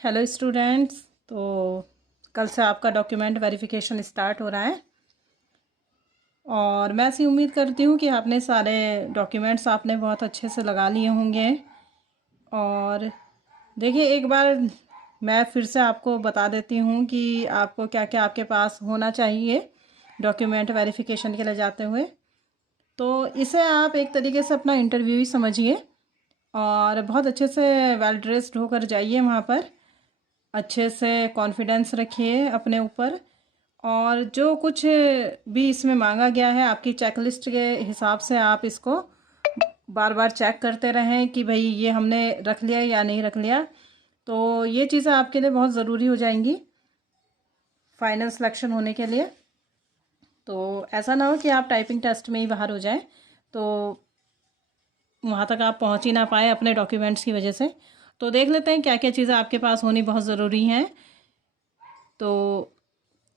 Hello students. तो कल से आपका डॉक्यूमेंट वेरिफिकेशन स्टार्ट हो रहा है और मैं ऐसी उम्मीद करती हूँ कि आपने सारे डॉक्यूमेंट्स आपने बहुत अच्छे से लगा लिए होंगे। और देखिए, एक बार मैं फिर से आपको बता देती हूँ कि आपको क्या क्या आपके पास होना चाहिए डॉक्यूमेंट वेरिफिकेशन के लिए जाते हुए। तो इसे आप एक तरीके से अपना इंटरव्यू ही समझिए और बहुत अच्छे से वेल ड्रेस्ड होकर जाइए वहाँ पर। अच्छे से कॉन्फिडेंस रखिए अपने ऊपर और जो कुछ भी इसमें मांगा गया है आपकी चेकलिस्ट के हिसाब से आप इसको बार बार चेक करते रहें कि भाई ये हमने रख लिया या नहीं रख लिया। तो ये चीज़ें आपके लिए बहुत ज़रूरी हो जाएंगी फाइनल सिलेक्शन होने के लिए। तो ऐसा ना हो कि आप टाइपिंग टेस्ट में ही बाहर हो जाएं, तो वहाँ तक आप पहुँच ही ना पाए अपने डॉक्यूमेंट्स की वजह से। तो देख लेते हैं क्या क्या चीज़ें आपके पास होनी बहुत ज़रूरी हैं। तो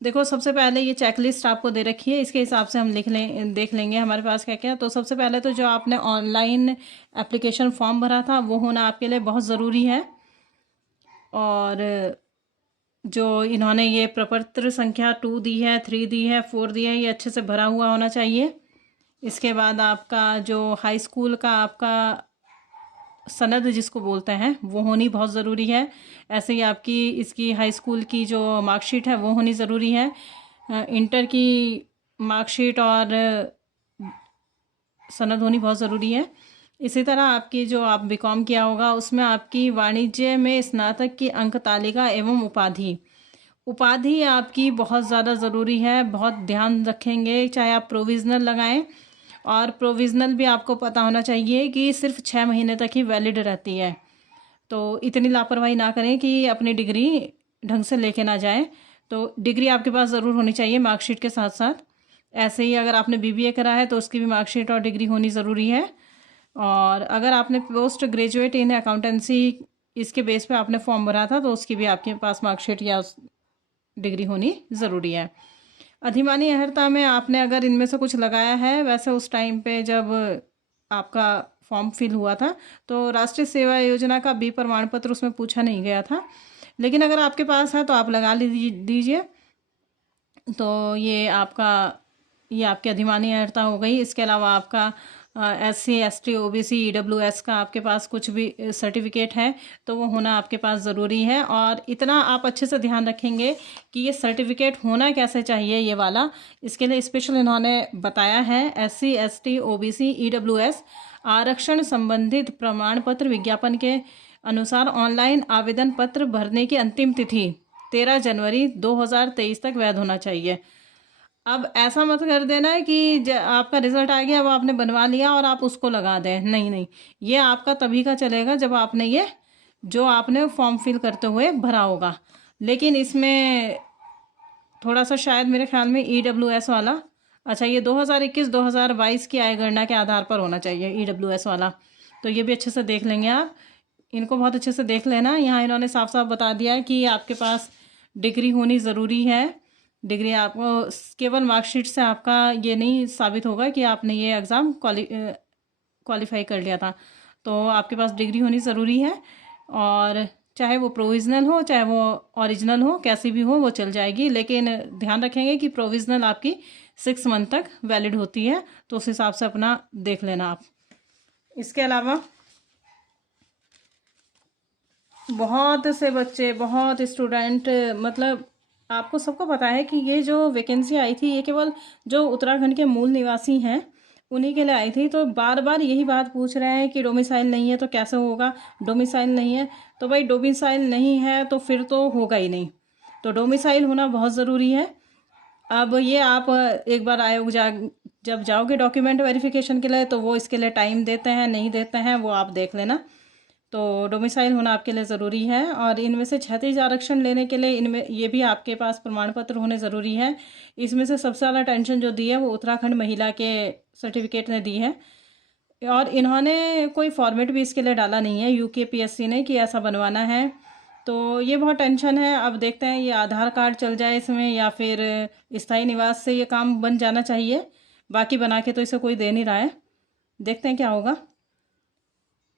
देखो, सबसे पहले ये चेकलिस्ट आपको दे रखी है, इसके हिसाब से हम देख लेंगे हमारे पास क्या क्या। तो सबसे पहले तो जो आपने ऑनलाइन एप्लीकेशन फॉर्म भरा था वो होना आपके लिए बहुत ज़रूरी है। और जो इन्होंने ये प्रपत्र संख्या 2 दी है, 3 दी है, 4 दी है, ये अच्छे से भरा हुआ होना चाहिए। इसके बाद आपका जो हाई स्कूल का आपका सनद जिसको बोलते हैं वो होनी बहुत ज़रूरी है। ऐसे ही आपकी इसकी हाई स्कूल की जो मार्कशीट है वो होनी ज़रूरी है। इंटर की मार्कशीट और सनद होनी बहुत ज़रूरी है। इसी तरह आपकी जो आप बीकॉम किया होगा उसमें आपकी वाणिज्य में स्नातक की अंक तालिका एवं उपाधि उपाधि आपकी बहुत ज़्यादा ज़रूरी है। बहुत ध्यान रखेंगे, चाहे आप प्रोविज़नल लगाएं, और प्रोविज़नल भी आपको पता होना चाहिए कि सिर्फ 6 महीने तक ही वैलिड रहती है। तो इतनी लापरवाही ना करें कि अपनी डिग्री ढंग से लेके ना जाएं। तो डिग्री आपके पास ज़रूर होनी चाहिए मार्कशीट के साथ साथ। ऐसे ही अगर आपने बीबीए करा है तो उसकी भी मार्कशीट और डिग्री होनी ज़रूरी है। और अगर आपने पोस्ट ग्रेजुएट इन अकाउंटेंसी इसके बेस पे आपने फॉर्म भरा था तो उसकी भी आपके पास मार्कशीट या डिग्री होनी ज़रूरी है। अधिमानी अहर्ता में आपने अगर इनमें से कुछ लगाया है, वैसे उस टाइम पे जब आपका फॉर्म फिल हुआ था तो राष्ट्रीय सेवा योजना का बी प्रमाण पत्र उसमें पूछा नहीं गया था, लेकिन अगर आपके पास है तो आप लगा दीजिए। तो ये आपकी अधिमानी अर्हता हो गई। इसके अलावा आपका SC ST OBC EWS का आपके पास कुछ भी सर्टिफिकेट है तो वो होना आपके पास ज़रूरी है। और इतना आप अच्छे से ध्यान रखेंगे कि ये सर्टिफिकेट होना कैसे चाहिए ये वाला, इसके लिए स्पेशल इन्होंने बताया है। SC ST OBC EWS आरक्षण संबंधित प्रमाण पत्र विज्ञापन के अनुसार ऑनलाइन आवेदन पत्र भरने की अंतिम तिथि 13 जनवरी 2023 तक वैध होना चाहिए। अब ऐसा मत कर देना है कि आपका रिजल्ट आ गया, वो आपने बनवा लिया और आप उसको लगा दें। नहीं नहीं, ये आपका तभी का चलेगा जब आपने ये जो आपने फॉर्म फिल करते हुए भरा होगा। लेकिन इसमें थोड़ा सा शायद मेरे ख्याल में EWS वाला, अच्छा ये 2021-2022 की आय गणना के आधार पर होना चाहिए EWS वाला। तो ये भी अच्छे से देख लेंगे आप, इनको बहुत अच्छे से देख लेना। यहाँ इन्होंने साफ साफ बता दिया है कि आपके पास डिग्री होनी ज़रूरी है। डिग्री आपको केवल मार्कशीट से आपका ये नहीं साबित होगा कि आपने ये एग्ज़ाम क्वालिफाई कर लिया था। तो आपके पास डिग्री होनी ज़रूरी है, और चाहे वो प्रोविज़नल हो चाहे वो ओरिजिनल हो, कैसी भी हो वो चल जाएगी। लेकिन ध्यान रखेंगे कि प्रोविज़नल आपकी 6 मंथ तक वैलिड होती है, तो उस हिसाब से अपना देख लेना आप। इसके अलावा बहुत से बच्चे, बहुत स्टूडेंट, मतलब आपको सबको पता है कि ये जो वैकेंसी आई थी ये केवल जो उत्तराखंड के मूल निवासी हैं उन्हीं के लिए आई थी। तो बार बार यही बात पूछ रहे हैं कि डोमिसाइल नहीं है तो कैसे होगा, डोमिसाइल नहीं है तो भाई डोमिसाइल नहीं है तो फिर तो होगा ही नहीं। तो डोमिसाइल होना बहुत ज़रूरी है। अब ये आप एक बार आयोग जब जाओगे डॉक्यूमेंट वेरिफिकेशन के लिए तो वो इसके लिए टाइम देते हैं नहीं देते हैं वो आप देख लेना। तो डोमिसाइल होना आपके लिए ज़रूरी है। और इनमें से क्षैतिज आरक्षण लेने के लिए इनमें ये भी आपके पास प्रमाण पत्र होने ज़रूरी है। इसमें से सबसे ज़्यादा टेंशन जो दी है वो उत्तराखंड महिला के सर्टिफिकेट ने दी है। और इन्होंने कोई फॉर्मेट भी इसके लिए डाला नहीं है UKPSC ने कि ऐसा बनवाना है। तो ये बहुत टेंशन है। अब देखते हैं ये आधार कार्ड चल जाए इसमें या फिर स्थायी निवास से ये काम बन जाना चाहिए। बाकी बना के तो इसे कोई दे नहीं रहा है, देखते हैं क्या होगा।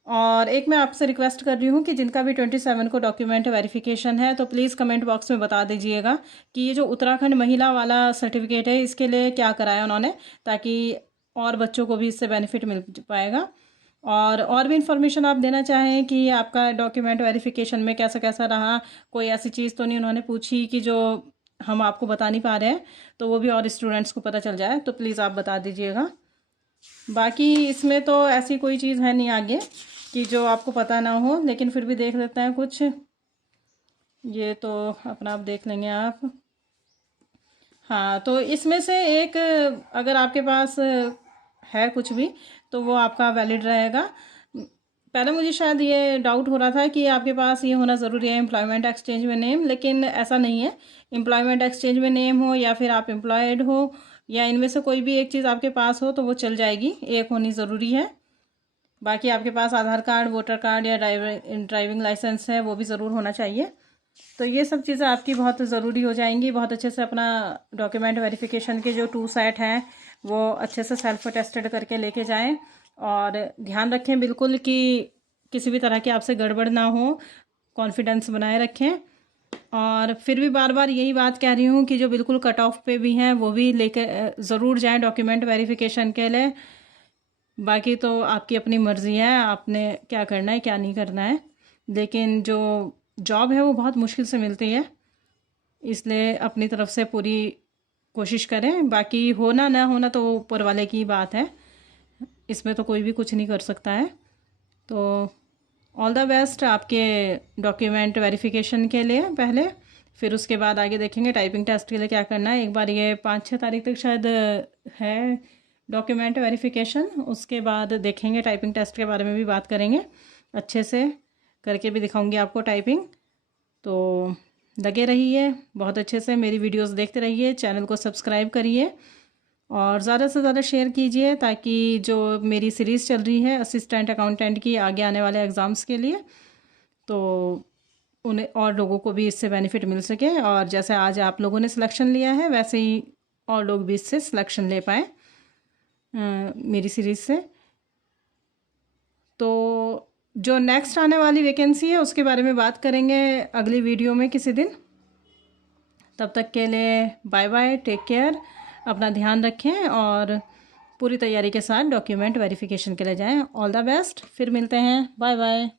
और एक मैं आपसे रिक्वेस्ट कर रही हूँ कि जिनका भी 27 को डॉक्यूमेंट वेरिफिकेशन है तो प्लीज़ कमेंट बॉक्स में बता दीजिएगा कि ये जो उत्तराखंड महिला वाला सर्टिफिकेट है इसके लिए क्या कराया उन्होंने, ताकि और बच्चों को भी इससे बेनिफिट मिल पाएगा। और भी इन्फॉर्मेशन आप देना चाहें कि आपका डॉक्यूमेंट वेरिफिकेशन में कैसा कैसा रहा, कोई ऐसी चीज़ तो नहीं उन्होंने पूछी कि जो हम आपको बता नहीं पा रहे हैं, तो वो भी और स्टूडेंट्स को पता चल जाए, तो प्लीज़ आप बता दीजिएगा। बाकी इसमें तो ऐसी कोई चीज़ है नहीं आगे कि जो आपको पता ना हो, लेकिन फिर भी देख लेते हैं कुछ। ये तो अपना आप देख लेंगे आप। हाँ, तो इसमें से एक अगर आपके पास है कुछ भी तो वो आपका वैलिड रहेगा। पहले मुझे शायद ये डाउट हो रहा था कि आपके पास ये होना ज़रूरी है एम्प्लॉयमेंट एक्सचेंज में नेम, लेकिन ऐसा नहीं है। एम्प्लॉयमेंट एक्सचेंज में नेम हो या फिर आप एम्प्लॉयड हो या इनमें से कोई भी एक चीज़ आपके पास हो तो वो चल जाएगी, एक होनी ज़रूरी है। बाकी आपके पास आधार कार्ड, वोटर कार्ड या ड्राइविंग लाइसेंस है वो भी ज़रूर होना चाहिए। तो ये सब चीज़ें आपकी बहुत ज़रूरी हो जाएंगी। बहुत अच्छे से अपना डॉक्यूमेंट वेरिफिकेशन के जो 2 सेट हैं वो अच्छे से सेल्फ अटेस्टेड करके लेके जाएं, और ध्यान रखें बिल्कुल कि किसी भी तरह की आपसे गड़बड़ ना हो, कॉन्फिडेंस बनाए रखें। और फिर भी बार बार यही बात कह रही हूँ कि जो बिल्कुल कट ऑफ पे भी हैं वो भी लेके ज़रूर जाएं डॉक्यूमेंट वेरिफिकेशन के लिए। बाकी तो आपकी अपनी मर्ज़ी है, आपने क्या करना है क्या नहीं करना है, लेकिन जो जॉब है वो बहुत मुश्किल से मिलती है, इसलिए अपनी तरफ से पूरी कोशिश करें। बाकी होना ना होना तो ऊपर वाले की बात है, इसमें तो कोई भी कुछ नहीं कर सकता है। तो ऑल द बेस्ट आपके डॉक्यूमेंट वेरिफिकेशन के लिए पहले, फिर उसके बाद आगे देखेंगे टाइपिंग टेस्ट के लिए क्या करना है। एक बार ये 5-6 तारीख तक शायद है डॉक्यूमेंट वेरिफिकेशन, उसके बाद देखेंगे टाइपिंग टेस्ट के बारे में भी बात करेंगे, अच्छे से करके भी दिखाऊंगी आपको टाइपिंग। तो लगे रहिए, बहुत अच्छे से मेरी वीडियोस देखते रहिए, चैनल को सब्सक्राइब करिए और ज़्यादा से ज़्यादा शेयर कीजिए, ताकि जो मेरी सीरीज़ चल रही है असिस्टेंट अकाउंटेंट की आगे आने वाले एग्ज़ाम्स के लिए, तो उन्हें और लोगों को भी इससे बेनिफिट मिल सके, और जैसे आज आप लोगों ने सिलेक्शन लिया है वैसे ही और लोग भी इससे सिलेक्शन ले पाएँ मेरी सीरीज़ से। तो जो नेक्स्ट आने वाली वैकेंसी है उसके बारे में बात करेंगे अगली वीडियो में किसी दिन। तब तक के लिए बाय बाय, टेक केयर, अपना ध्यान रखें और पूरी तैयारी के साथ डॉक्यूमेंट वेरिफिकेशन के लिए जाएं। ऑल द बेस्ट, फिर मिलते हैं, बाय बाय।